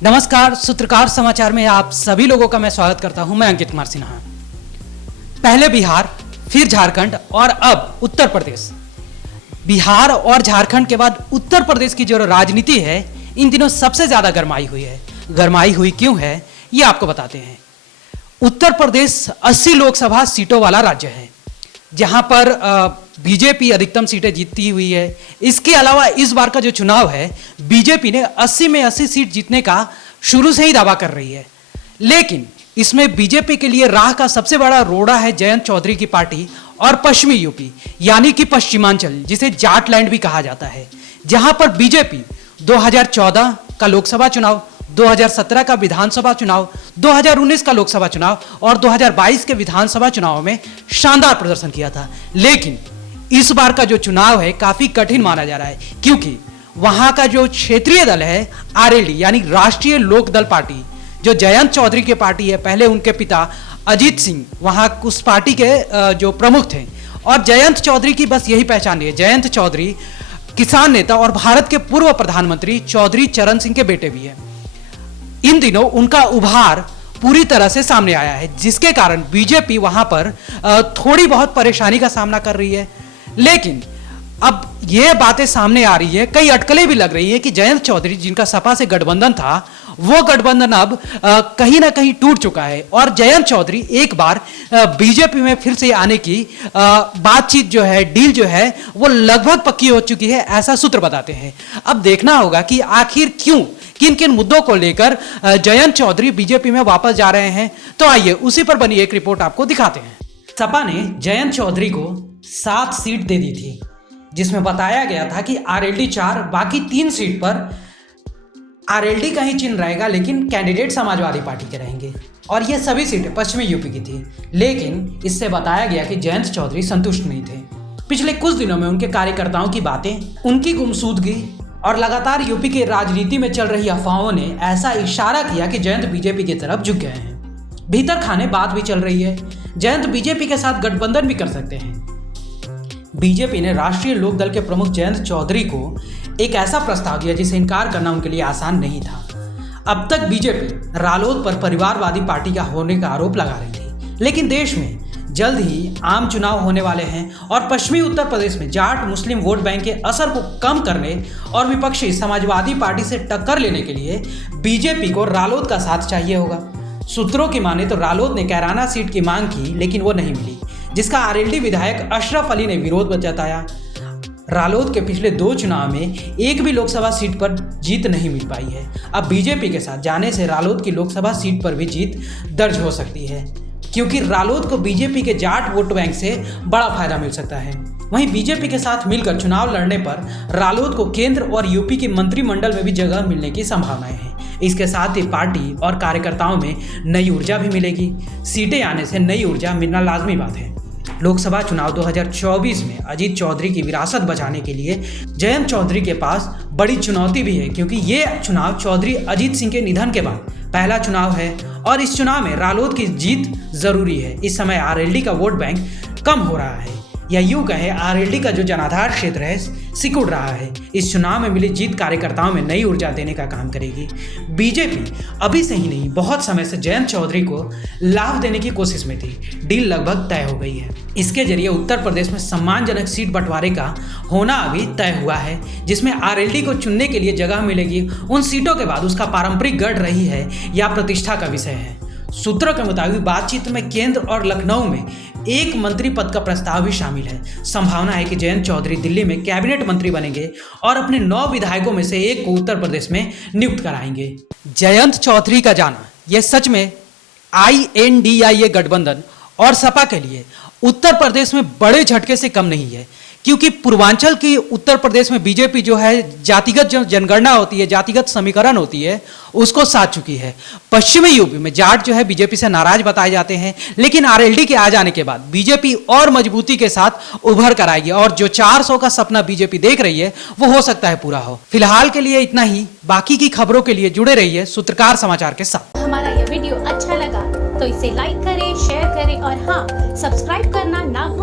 नमस्कार, सूत्रकार समाचार में आप सभी लोगों का मैं स्वागत करता हूं। मैं अंकित कुमार सिन्हा। पहले बिहार, फिर झारखंड और अब उत्तर प्रदेश। बिहार और झारखंड के बाद उत्तर प्रदेश की जो राजनीति है इन दिनों सबसे ज्यादा गरमाई हुई है। गरमाई हुई क्यों है ये आपको बताते हैं। उत्तर प्रदेश 80 लोकसभा सीटों वाला राज्य है जहां पर बीजेपी अधिकतम सीटें जीतती हुई है। इसके अलावा इस बार का जो चुनाव है बीजेपी ने 80 में 80 सीट जीतने का शुरू से ही दावा कर रही है, लेकिन इसमें बीजेपी के लिए राह का सबसे बड़ा रोड़ा है जयंत चौधरी की पार्टी और पश्चिमी यूपी यानी कि पश्चिमांचल, जिसे जाटलैंड भी कहा जाता है, जहां पर बीजेपी 2014 का लोकसभा चुनाव, 2017 का विधानसभा चुनाव, 2019 का लोकसभा चुनाव और 2022 के विधानसभा चुनाव में शानदार प्रदर्शन किया था। लेकिन इस बार का जो चुनाव है काफी कठिन माना जा रहा है, क्योंकि वहां का जो क्षेत्रीय दल है आरएलडी यानी राष्ट्रीय लोक दल पार्टी, जो जयंत चौधरी की पार्टी है, पहले उनके पिता अजीत सिंह वहां उस पार्टी के जो प्रमुख थे, और जयंत चौधरी की बस यही पहचान है। जयंत चौधरी किसान नेता और भारत के पूर्व प्रधानमंत्री चौधरी चरण सिंह के बेटे भी हैं। इन दिनों उनका उभार पूरी तरह से सामने आया है, जिसके कारण बीजेपी वहां पर थोड़ी बहुत परेशानी का सामना कर रही है। लेकिन अब यह बातें सामने आ रही है, कई अटकलें भी लग रही है कि जयंत चौधरी जिनका सपा से गठबंधन था वो गठबंधन अब कहीं ना कहीं टूट चुका है और जयंत चौधरी एक बार बीजेपी में फिर से आने की बातचीत जो है, डील जो है वो लगभग पक्की हो चुकी है, ऐसा सूत्र बताते हैं। अब देखना होगा कि आखिर क्यों, किन किन मुद्दों को लेकर जयंत चौधरी बीजेपी में वापस जा रहे हैं। तो आइए उसी पर बनी एक रिपोर्ट आपको दिखाते हैं। सपा ने जयंत चौधरी को 7 सीट दे दी थी, जिसमें बताया गया था कि आरएलडी 4, बाकी 3 सीट पर आरएलडी का ही चिन्ह रहेगा, लेकिन कैंडिडेट समाजवादी पार्टी के रहेंगे और ये सभी सीटें पश्चिमी यूपी की थी। लेकिन इससे बताया गया कि जयंत चौधरी संतुष्ट नहीं थे। पिछले कुछ दिनों में उनके कार्यकर्ताओं की बातें, उनकी गुमशुदगी और लगातार यूपी की राजनीति में चल रही अफवाहों ने ऐसा इशारा किया कि जयंत बीजेपी की तरफ झुक गए हैं। भीतर खाने बात भी चल रही है, जयंत बीजेपी के साथ गठबंधन भी कर सकते हैं। बीजेपी ने राष्ट्रीय लोक दल के प्रमुख जयंत चौधरी को एक ऐसा प्रस्ताव दिया जिसे इनकार करना उनके लिए आसान नहीं था। अब तक बीजेपी रालोद पर परिवारवादी पार्टी का होने का आरोप लगा रही थी, लेकिन देश में जल्द ही आम चुनाव होने वाले हैं और पश्चिमी उत्तर प्रदेश में जाट मुस्लिम वोट बैंक के असर को कम करने और विपक्षी समाजवादी पार्टी से टक्कर लेने के लिए बीजेपी को रालोद का साथ चाहिए होगा। सूत्रों की माने तो रालोद ने कैराना सीट की मांग की, लेकिन वो नहीं मिली, जिसका आरएलडी विधायक अशरफ अली ने विरोध जताया। रालोद के पिछले 2 चुनाव में एक भी लोकसभा सीट पर जीत नहीं मिल पाई है। अब बीजेपी के साथ जाने से रालोद की लोकसभा सीट पर भी जीत दर्ज हो सकती है, क्योंकि रालोद को बीजेपी के जाट वोट बैंक से बड़ा फायदा मिल सकता है। वहीं बीजेपी के साथ मिलकर चुनाव लड़ने पर रालोद को केंद्र और यूपी के मंत्रिमंडल में भी जगह मिलने की संभावनाएं हैं। इसके साथ ही पार्टी और कार्यकर्ताओं में नई ऊर्जा भी मिलेगी। सीटें आने से नई ऊर्जा मिलना लाजमी बात है। लोकसभा चुनाव 2024 में अजीत चौधरी की विरासत बचाने के लिए जयंत चौधरी के पास बड़ी चुनौती भी है, क्योंकि ये चुनाव चौधरी अजीत सिंह के निधन के बाद पहला चुनाव है और इस चुनाव में रालोद की जीत जरूरी है। इस समय आरएलडी का वोट बैंक कम हो रहा है, या यूं कहे आरएलडी का जो जनाधार क्षेत्र है सिकुड़ रहा है। इस चुनाव में मिली जीत कार्यकर्ताओं में नई ऊर्जा देने का काम करेगी। बीजेपी अभी से ही नहीं, बहुत समय से जयंत चौधरी को लाभ देने की कोशिश में थी। डील लगभग तय हो गई है। इसके जरिए उत्तर प्रदेश में सम्मानजनक सीट बंटवारे का होना अभी तय हुआ है, जिसमें आरएलडी को चुनने के लिए जगह मिलेगी। उन सीटों के बाद उसका पारंपरिक गढ़ रही है या प्रतिष्ठा का विषय है। सूत्रों के मुताबिक बातचीत में केंद्र और लखनऊ में एक मंत्री पद का प्रस्ताव भी शामिल है। संभावना है कि जयंत चौधरी दिल्ली में कैबिनेट मंत्री बनेंगे और अपने 9 विधायकों में से एक को उत्तर प्रदेश में नियुक्त कराएंगे। जयंत चौधरी का जाना यह सच में INDIA गठबंधन और सपा के लिए उत्तर प्रदेश में बड़े झटके से कम नहीं है, क्योंकि पूर्वांचल की उत्तर प्रदेश में बीजेपी जो है जातिगत जो जनगणना होती है, जातिगत समीकरण होती है, उसको साध चुकी है। पश्चिमी यूपी में जाट जो है बीजेपी से नाराज बताए जाते हैं, लेकिन आरएलडी के आ जाने के बाद बीजेपी और मजबूती के साथ उभर कर आएगी और जो 400 का सपना बीजेपी देख रही है वो हो सकता है पूरा हो। फिलहाल के लिए इतना ही। बाकी की खबरों के लिए जुड़े रहिए सूत्रकार समाचार के साथ। हमारा यह वीडियो अच्छा लगा तो इसे लाइक करें, शेयर करें और हाँ, सब्सक्राइब करना ना भूलें।